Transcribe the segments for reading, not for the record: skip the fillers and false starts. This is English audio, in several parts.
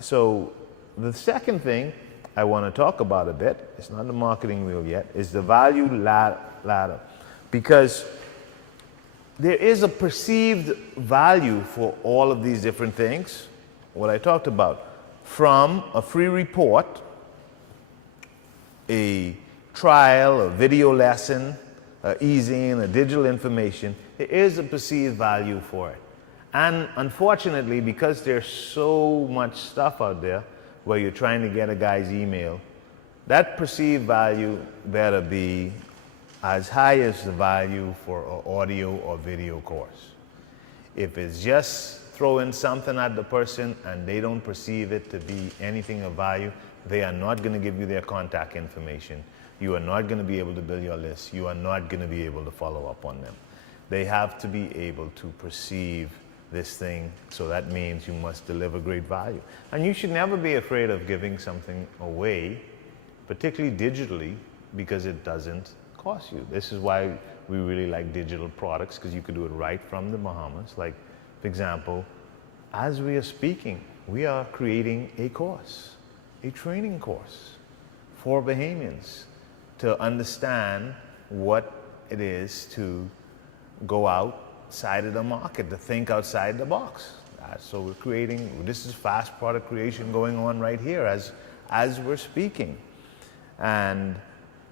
So the second thing I want to talk about a bit, it's not the marketing wheel yet, is the value ladder. Because there is a perceived value for all of these different things, what I talked about, from a free report, a trial, a video lesson, a e-zine, a digital information. There is a perceived value for it. And unfortunately, because there's so much stuff out there where you're trying to get a guy's email, that perceived value better be as high as the value for an audio or video course. If it's just throwing something at the person and they don't perceive it to be anything of value, they are not going to give you their contact information. You are not going to be able to build your list. You are not going to be able to follow up on them. They have to be able to perceive this thing, so that means you must deliver great value. And you should never be afraid of giving something away, particularly digitally, because it doesn't cost you. This is why we really like digital products, because you could do it right from the Bahamas. Like, for example, as we are speaking, we are creating a course, a training course for Bahamians to understand what it is to go outside of the market, to think outside the box. So we're creating, this is fast product creation going on right here as we're speaking. And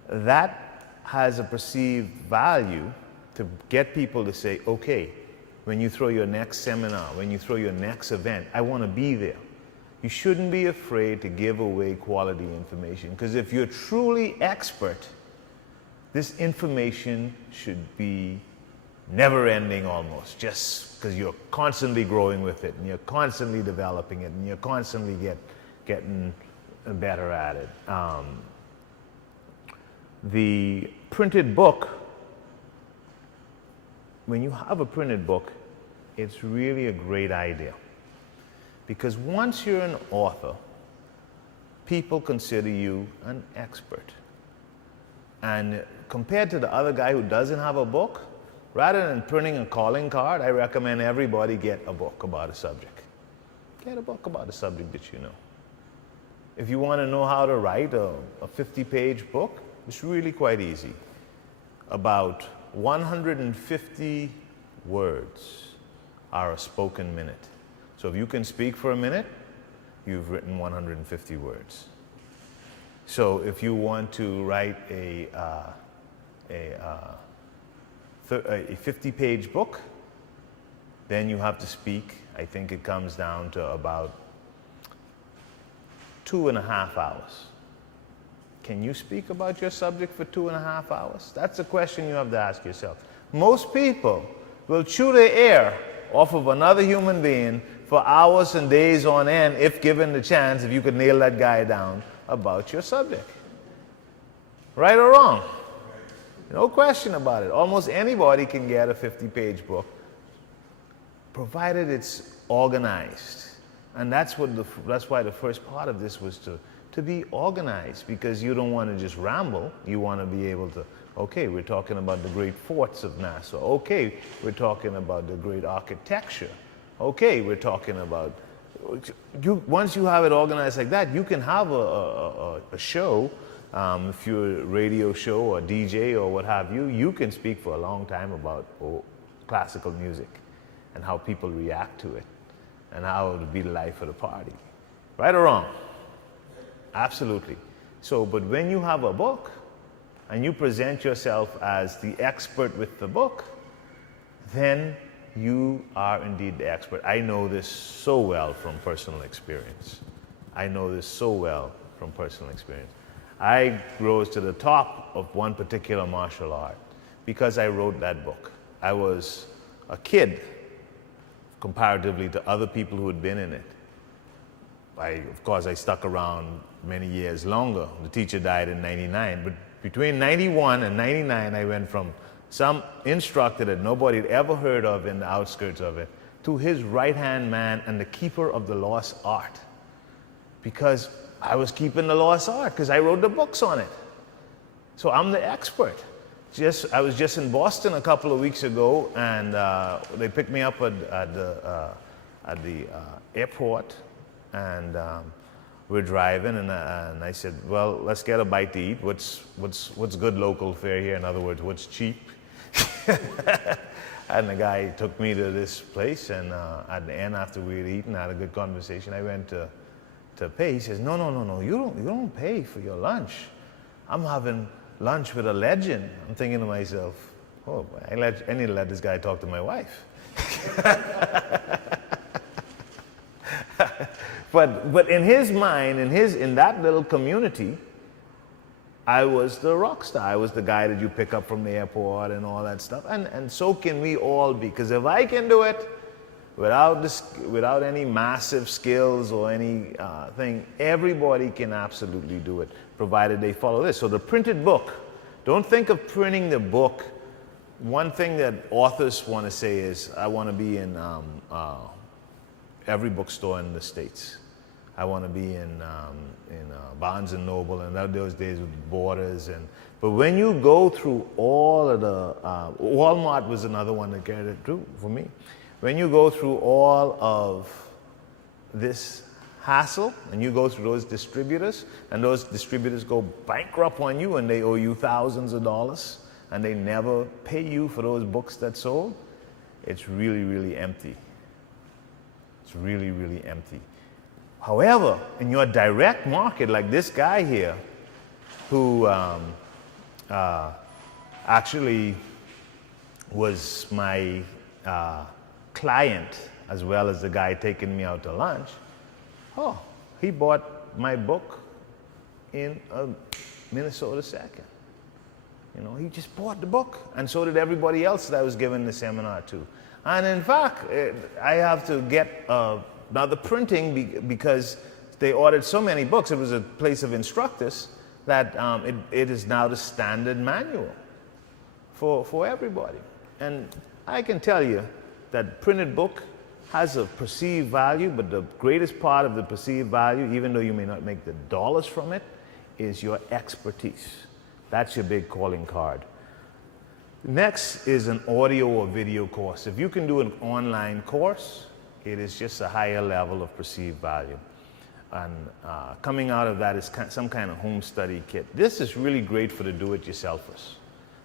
that has a perceived value to get people to say, okay, when you throw your next seminar, when you throw your next event, I want to be there. You shouldn't be afraid to give away quality information, because if you're truly expert, this information should be never ending almost, just because you're constantly growing with it and you're constantly developing it and you're constantly getting better at it. The printed book, when you have a printed book, it's really a great idea. Because once you're an author, people consider you an expert. And compared to the other guy who doesn't have a book, rather than printing a calling card, I recommend everybody get a book about a subject. Get a book about a subject that you know. If you want to know how to write a 50-page book, it's really quite easy. About 150 words are a spoken minute. So if you can speak for a minute, you've written 150 words. So if you want to write a 50-page book, then you have to speak, I think it comes down to about 2.5 hours. Can you speak about your subject for 2.5 hours? That's a question you have to ask yourself. Most people will chew their ear off of another human being for hours and days on end if given the chance, if you could nail that guy down about your subject. Right or wrong? No question about it. Almost anybody can get a 50-page book, provided it's organized. And that's why the first part of this was to be organized, because you don't want to just ramble. You want to be able to, okay, we're talking about the great forts of Nassau. Okay, we're talking about the great architecture. Okay, we're talking about, once you have it organized like that, you can have a show. If you're a radio show or DJ or what have you, you can speak for a long time about classical music and how people react to it and how it would be the life of the party. Right or wrong? Absolutely. So, but when you have a book and you present yourself as the expert with the book, then you are indeed the expert. I know this so well from personal experience. I know this so well from personal experience. I rose to the top of one particular martial art because I wrote that book. I was a kid comparatively to other people who had been in it. Of course, I stuck around many years longer. The teacher died in '99, but between '91 and '99, I went from some instructor that nobody had ever heard of in the outskirts of it to his right-hand man and the keeper of the lost art. Because I was keeping the lost art, because I wrote the books on it. So I'm the expert. I was just in Boston a couple of weeks ago, and they picked me up at the airport, and we're driving, and I said, well, let's get a bite to eat. What's good local fare here? In other words, what's cheap? And the guy took me to this place, and at the end, after we had eaten, had a good conversation, I went to pay. He says, no, you don't pay for your lunch. I'm having lunch with a legend. I'm thinking to myself, oh, I need to let this guy talk to my wife. But in his mind, in that little community, I was the rock star. I was the guy that you pick up from the airport and all that stuff. And so can we all be. Because if I can do it without any massive skills or any thing, everybody can absolutely do it, provided they follow this. So the printed book, don't think of printing the book. One thing that authors want to say is, I want to be in every bookstore in the States. I want to be in Barnes and Noble, and those days with Borders. But when you go through all of the, Walmart was another one that carried it through for me. When you go through all of this hassle, and you go through those distributors, and those distributors go bankrupt on you, and they owe you thousands of dollars, and they never pay you for those books that sold, it's really, really empty. It's really, really empty. However, in your direct market, like this guy here, who actually was my client as well as the guy taking me out to lunch, he bought my book in a Minnesota second. You know, he just bought the book, and so did everybody else that I was giving the seminar to. And in fact, I have to get another printing because they ordered so many books. It was a place of instructors that it is now the standard manual for everybody. And I can tell you that printed book has a perceived value, but the greatest part of the perceived value, even though you may not make the dollars from it, is your expertise. That's your big calling card. Next is an audio or video course. If you can do an online course, it is just a higher level of perceived value. And coming out of that is some kind of home study kit. This is really great for the do-it-yourselfers.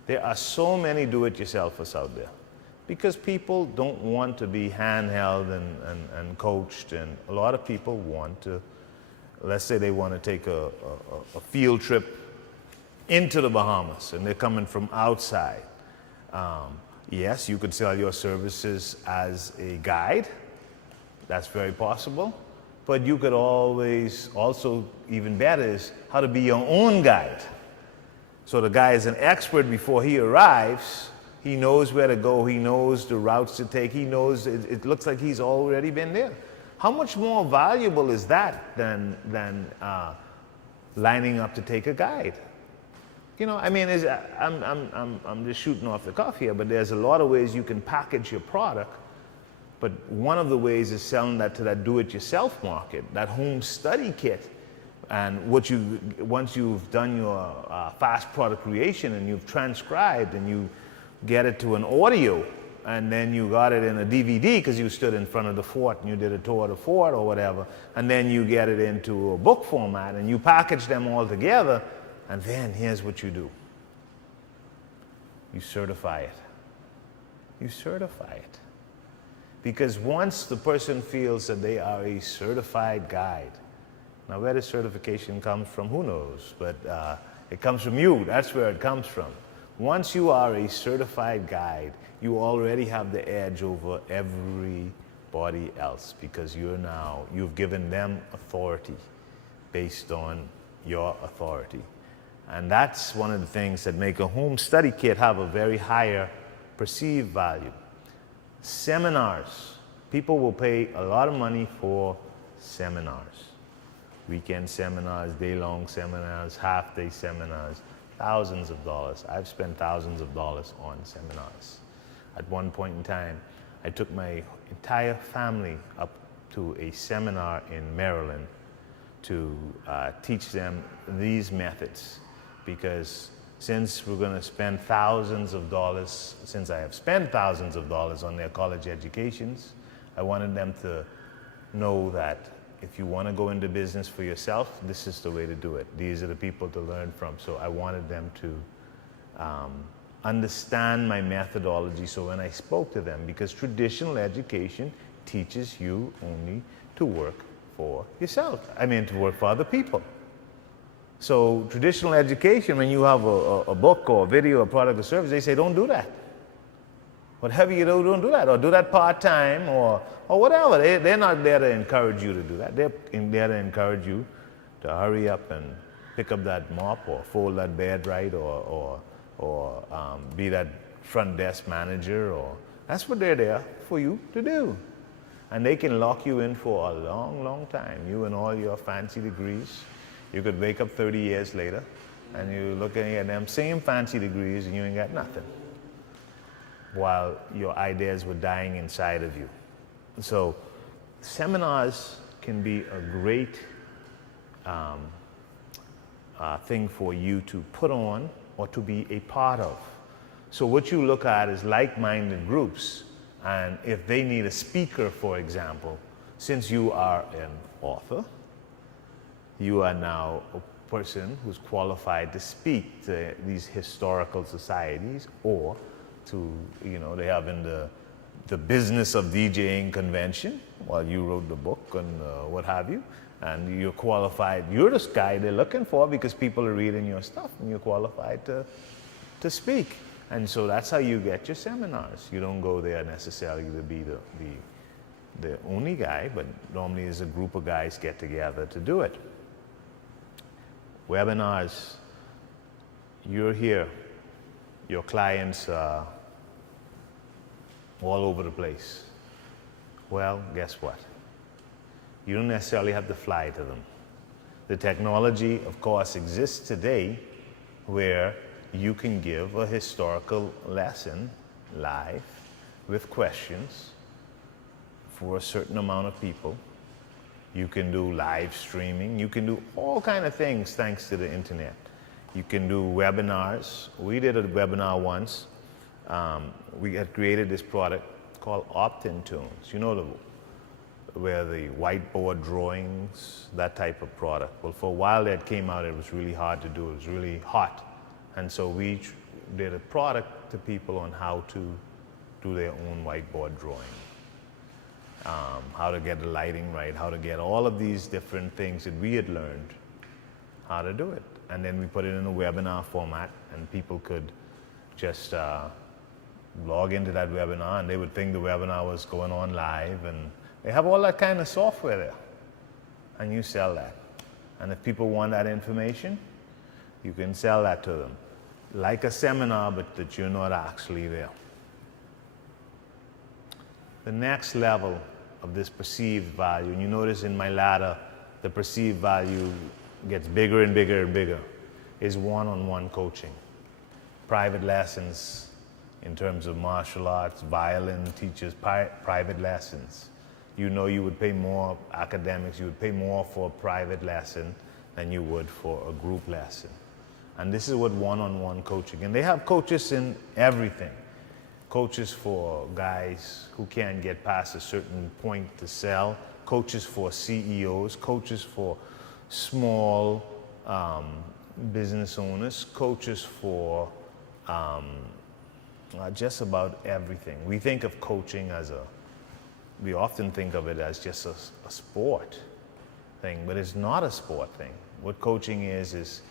There are so many do-it-yourselfers out there because people don't want to be handheld and coached, and a lot of people want to, let's say they want to take a field trip into the Bahamas, and they're coming from outside. Yes, you could sell your services as a guide. That's very possible. But you could always, also even better, is how to be your own guide. So the guy is an expert before he arrives. He knows where to go. He knows the routes to take. He knows, it looks like he's already been there. How much more valuable is that than lining up to take a guide? You know, I mean, I'm just shooting off the cuff here, but there's a lot of ways you can package your product. But one of the ways is selling that to that do-it-yourself market, that home study kit. And once you've done your fast product creation and you've transcribed and you get it to an audio, and then you got it in a DVD because you stood in front of the fort and you did a tour of the fort or whatever, and then you get it into a book format and you package them all together. And then here's what you do. You certify it. You certify it. Because once the person feels that they are a certified guide, now where the certification comes from, who knows? But it comes from you. That's where it comes from. Once you are a certified guide, you already have the edge over everybody else because you've given them authority based on your authority. And that's one of the things that make a home study kit have a very higher perceived value. Seminars. People will pay a lot of money for seminars. Weekend seminars, day-long seminars, half-day seminars, thousands of dollars. I've spent thousands of dollars on seminars. At one point in time, I took my entire family up to a seminar in Maryland to teach them these methods. Because since we're going to spend thousands of dollars, since I have spent thousands of dollars on their college educations, I wanted them to know that if you want to go into business for yourself, this is the way to do it. These are the people to learn from. So I wanted them to understand my methodology. So when I spoke to them, because traditional education teaches you only to work for yourself. I mean, to work for other people. So traditional education, when you have a book or a video, a product or service, they say, don't do that. Whatever you do, don't do that. Or do that part-time or whatever. They're not there to encourage you to do that. They're there to encourage you to hurry up and pick up that mop or fold that bed right or be that front desk manager. Or that's what they're there for you to do. And they can lock you in for a long, long time. You and all your fancy degrees. You could wake up 30 years later and you're looking at them same fancy degrees and you ain't got nothing, while your ideas were dying inside of you. So seminars can be a great thing for you to put on or to be a part of. So what you look at is like-minded groups, and if they need a speaker, for example, since you are an author, you are now a person who's qualified to speak to these historical societies, or to, they have in the business of DJing convention while you wrote the book and what have you, and you're qualified. You're this guy they're looking for because people are reading your stuff and you're qualified to speak. And so that's how you get your seminars. You don't go there necessarily to be the only guy, but normally as a group of guys get together to do it. Webinars, you're here. Your clients are all over the place. Well, guess what? You don't necessarily have to fly to them. The technology, of course, exists today where you can give a historical lesson live with questions for a certain amount of people. You can do live streaming. You can do all kinds of things thanks to the internet. You can do webinars. We did a webinar once. We had created this product called Opt-in Tunes. You know, where the whiteboard drawings, that type of product. Well, for a while that came out, it was really hard to do. It was really hot. And so we did a product to people on how to do their own whiteboard drawing. How to get the lighting right, how to get all of these different things that we had learned how to do it. And then we put it in a webinar format, and people could just log into that webinar, and they would think the webinar was going on live, and they have all that kind of software there, and you sell that. And if people want that information, you can sell that to them. Like a seminar, but that you're not actually there. The next level of this perceived value, and you notice in my ladder, the perceived value gets bigger and bigger and bigger, is one-on-one coaching. Private lessons in terms of martial arts, violin teachers, private lessons. You know, you would pay more, academics, you would pay more for a private lesson than you would for a group lesson. And this is what one-on-one coaching, and they have coaches in everything. Coaches for guys who can't get past a certain point to sell, coaches for CEOs, coaches for small business owners, coaches for just about everything. We think of coaching we often think of it as just a sport thing, but it's not a sport thing. What coaching is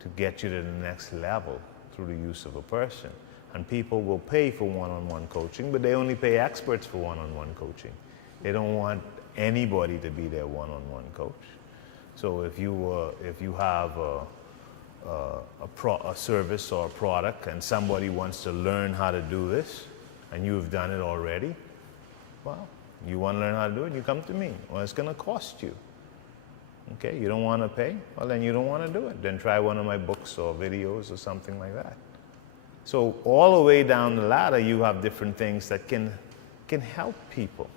to get you to the next level through the use of a person. And people will pay for one-on-one coaching, but they only pay experts for one-on-one coaching. They don't want anybody to be their one-on-one coach. So if you have a service or a product and somebody wants to learn how to do this, and you've done it already, well, you want to learn how to do it, you come to me. Well, it's going to cost you. Okay, you don't want to pay? Well, then you don't want to do it. Then try one of my books or videos or something like that. So all the way down the ladder, you have different things that can help people.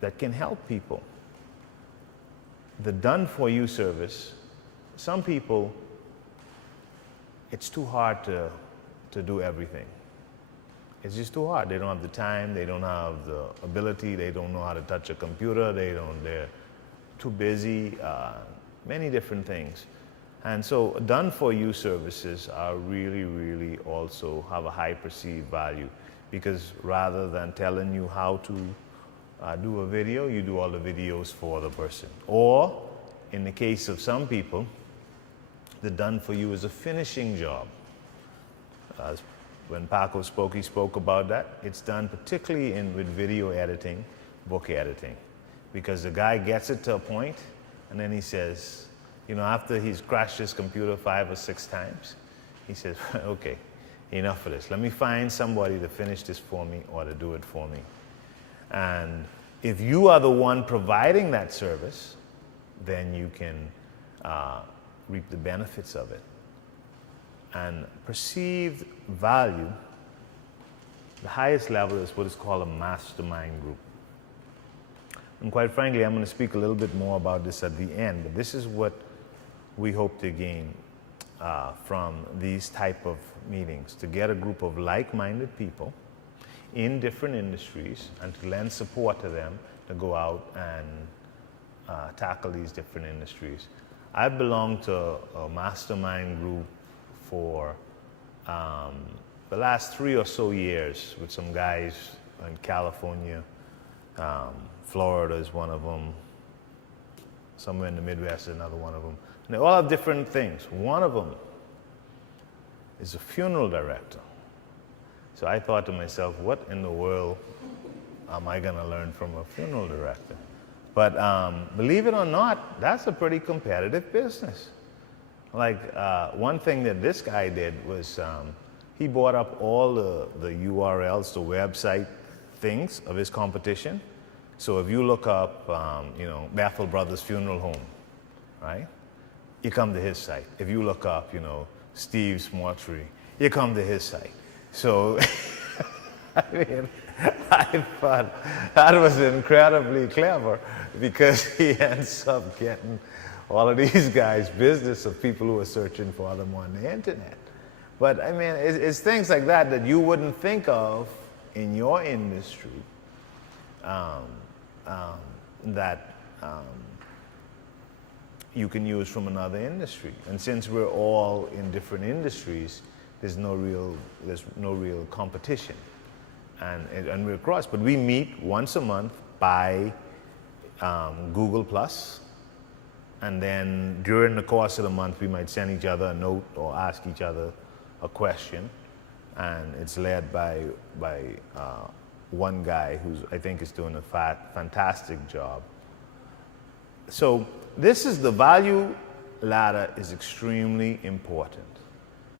That can help people. The done-for-you service, some people, it's too hard to do everything. It's just too hard. They don't have the time, they don't have the ability, they don't know how to touch a computer, too busy, many different things. And so done-for-you services are really also have a high perceived value, because rather than telling you how to do a video, you do all the videos for the person. Or in the case of some people, the done-for-you is a finishing job. When Paco spoke, he spoke about that. It's done particularly with video editing, book editing, because the guy gets it to a point and then he says, you know, after he's crashed his computer 5 or 6 times, he says, okay, enough of this. Let me find somebody to finish this for me or to do it for me. And if you are the one providing that service, then you can reap the benefits of it. And perceived value, the highest level is what is called a mastermind group. And quite frankly, I'm going to speak a little bit more about this at the end, but this is what we hope to gain from these type of meetings, to get a group of like-minded people in different industries and to lend support to them to go out and tackle these different industries. I belong to a mastermind group for the last 3 or so years with some guys in California. Florida is one of them. Somewhere in the Midwest is another one of them. And they all have different things. One of them is a funeral director. So I thought to myself, what in the world am I going to learn from a funeral director? But believe it or not, that's a pretty competitive business. Like one thing that this guy did was he bought up all the URLs, the website things of his competition. So if you look up, you know, Bethel Brothers Funeral Home, right? You come to his site. If you look up, you know, Steve's Mortuary, you come to his site. So, I mean, I thought that was incredibly clever, because he ends up getting all of these guys' business of people who are searching for them on the internet. But I mean, it's things like that that you wouldn't think of in your industry that you can use from another industry. And since we're all in different industries, there's no real competition. And we're across, but we meet once a month by Google Plus, and then during the course of the month we might send each other a note or ask each other a question, and it's led by one guy who's, I think, is doing a fantastic job. So this is the value ladder is extremely important.